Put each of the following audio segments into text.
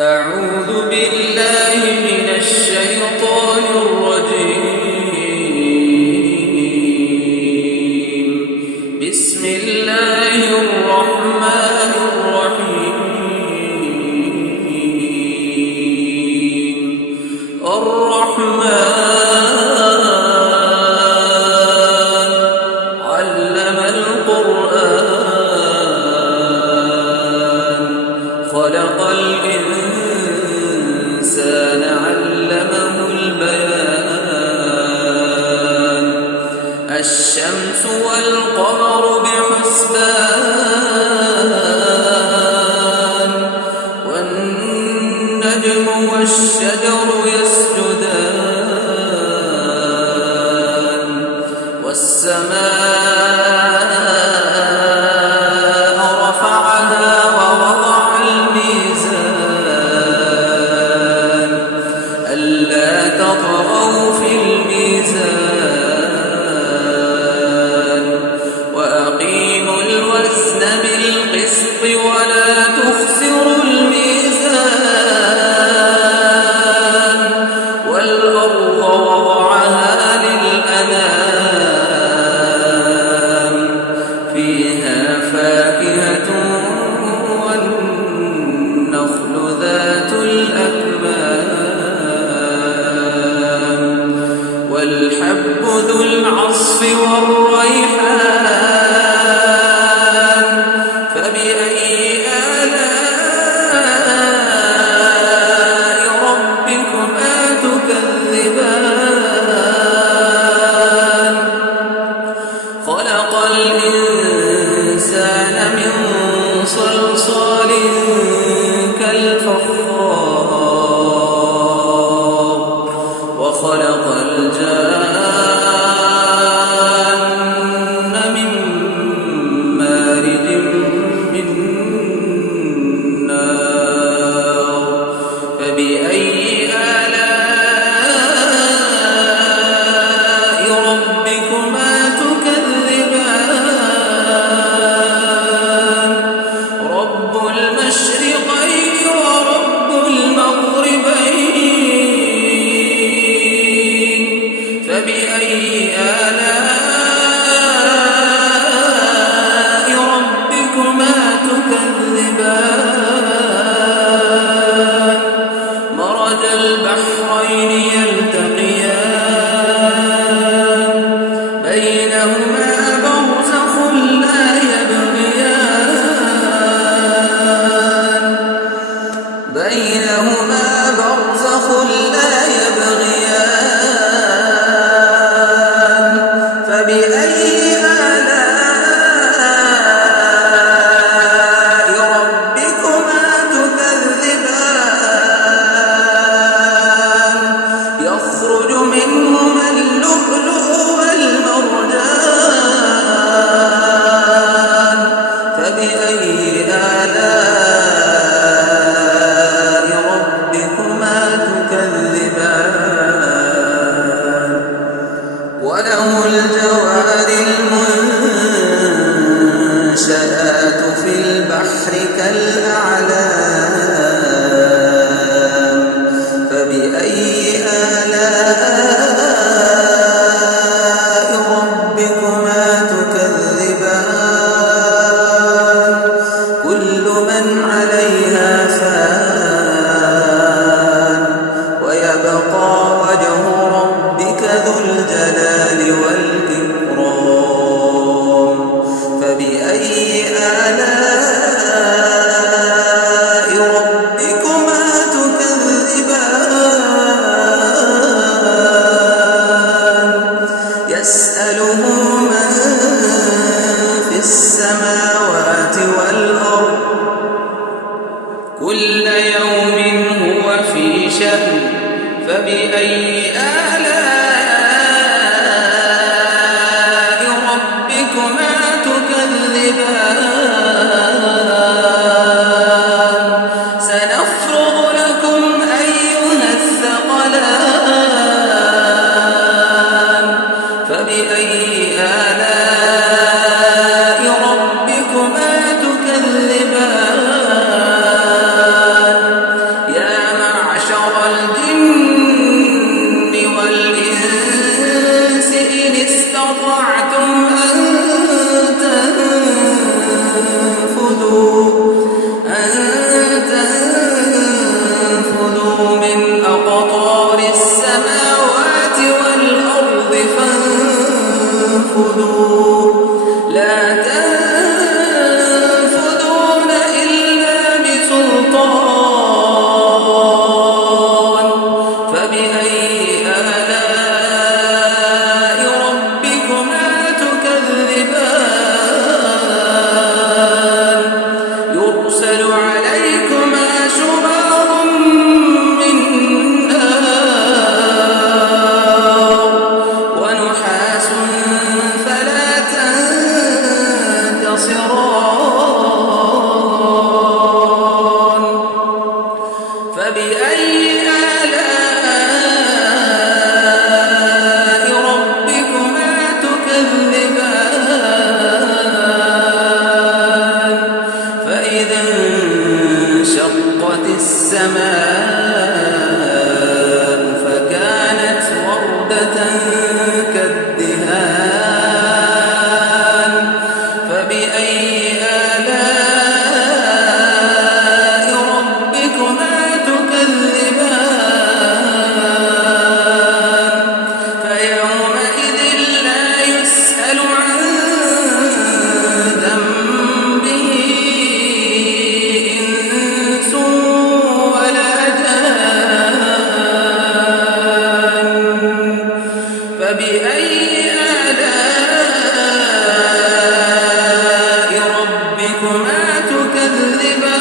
أعوذ بالله من الشيطان الرجيم. بسم الله الرحمن الرحيم. الرحمن علم القرآن خلق الإنسان علمه البيان. الشمس والقمر بحسبان والنجم والشجر يسجدان والسماء رفعها ووضع الميزان ألا تطغوا في الميزان وأقيموا الوزن بالقسط ولا تخسروا الميزان والأرض وضعها للأنام فيها فاكهة والنخل ذات الأكمام والحب ذو العصف والريحان فبأي آلاء ربكما تكذبان خلق الإنسان من صلصال كالفخار وخلق الجان من مارج من نار فبأي آلاء ربكما تكذبان رب المشرقين ورب المغربين فبأي آلاء ربكما تكذبان مرج البحرين يلتقيان بينهما برزخ لا يبغيان فبأي آلاء ربكما تكذبان يخرج منهما اللؤلؤ والمرجان فبأي آلاء ربكما تكذبان وله الجوار المنشآت في البحر كالأعلام فبأي آلاء ربكما تكذبان كل من عليها فان ويبقى وجه ربك ذو الجلال والإكرام فبأي آلاء ربكما تكذبان يسأله من في السماوات والأرض كل يوم هو في شأن فبأي آلاء ربكما تكذبان سنفرغ لكم أيها الثقلان فبأي آلاء ربكما تكذبان فبأي آلاء ربكما تكذبان فإذا انشقت السماء فكانت وردة كالدهان فبأي آلاء ربكما تكذبان فيومئذ لا يسأل عن ذنبه إنس ولا جان فبأي آلاء ربكما تكذبان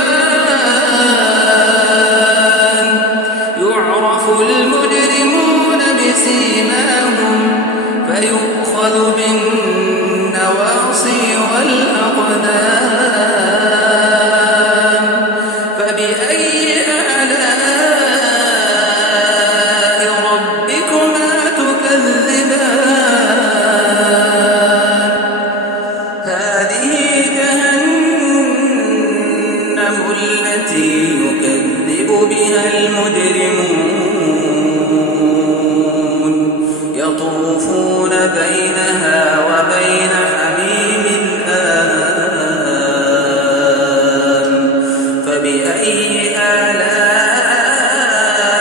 يعرف المجرمون بسيماهم فيؤخذ بالنواصي والأقدام فبأي آلاء ربكما تكذبان هذه جهنم التي يكذب بها المجرمون يطوفون بينها وبين حميم آن فبأي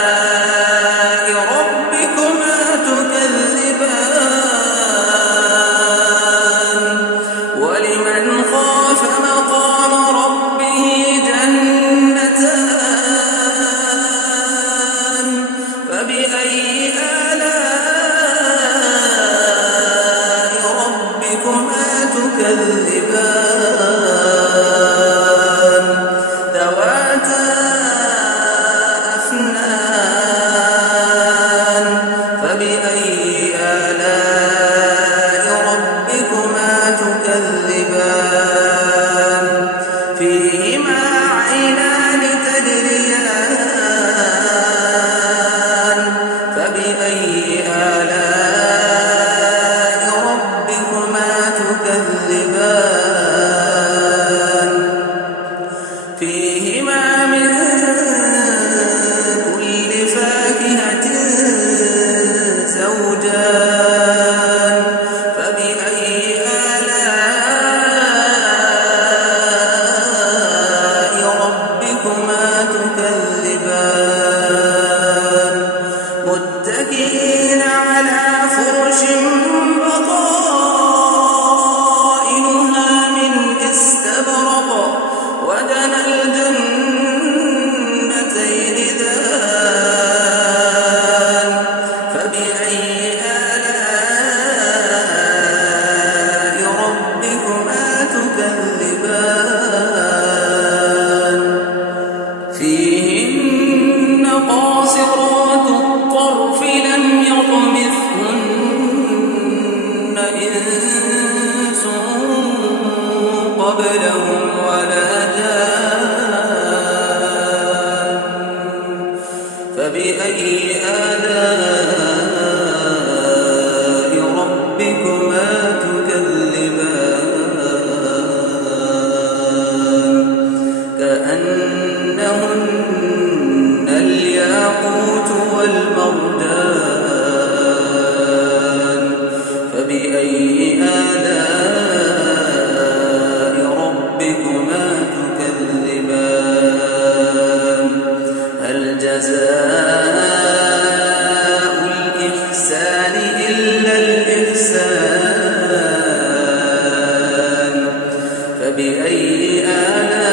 آلاء ربكما تكذبان ولمن خاف مقام ربه جنتان فبأي آلاء ربكما تكذبان ذواتا أفنان فبأي آلاء ربكما تكذبان فيهما عينان تجريان فبأي آلاء ربكما تكذبان فيهما من كل فاكهة زوجان فبأي آلاء ربكما تكذبان متكئين على فرش بطائنها من استبرق ودنا الجنتين دان فبأي آلاء ربكما تكذبان فيهن قاصرات الطرف لم يطمثهن إنس قبلهم ولا جان فبأي آلاء ربكما تكذبان كأنهن الياقوت والمرجان فبأي آلاء ربكما تكذبان هل جزاء الإحسان إلا الإحسان فبأي آلاء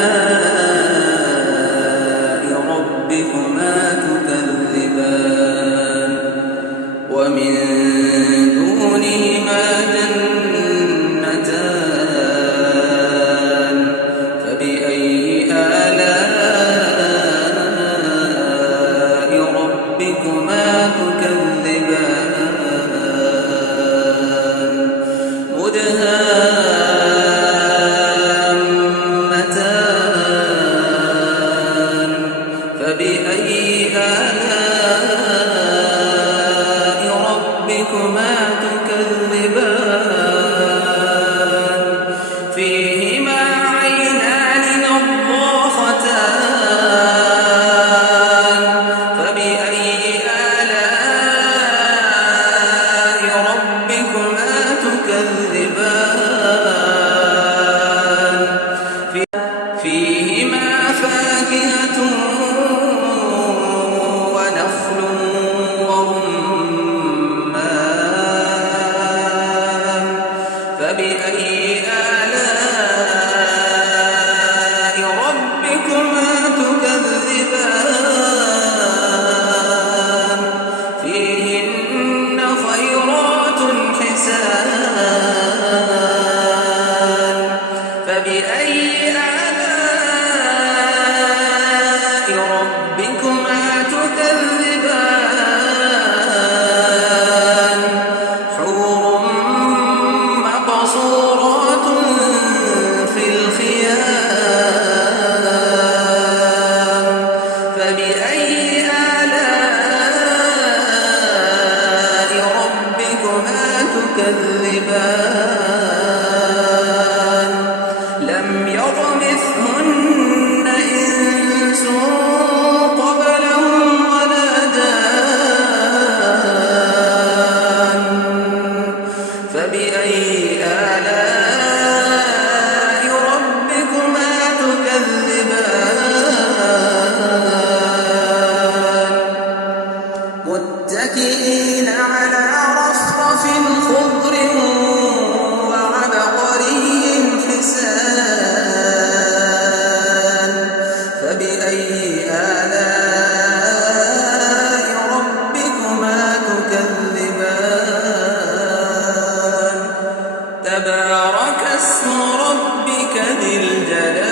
ربكما تكذبان ومن دونهما جنتان فبأي آلاء ربكما تكذبان مدهامتان فبأي آلاء ربكما تكذبان فيهما عينان نضاختان فبأي آلاء ربكما تكذبان فيهما فاكهة ونخل ورمان فبأي آلاء ربكما تكذبان فيهن خيرات حسان فبأي آلاء ربكما تكذبان حور مقصورات في الخيام فبأي آلاء ربكما تكذبان لم يطمثهن إنس قبلهم ولا جان فبأي آلاء ربكما تكذبان متكئين على رفرف خضر وعبقري حسان فبأي آلاء ربكما تكذبان تبارك اسم ربك ذي الجلال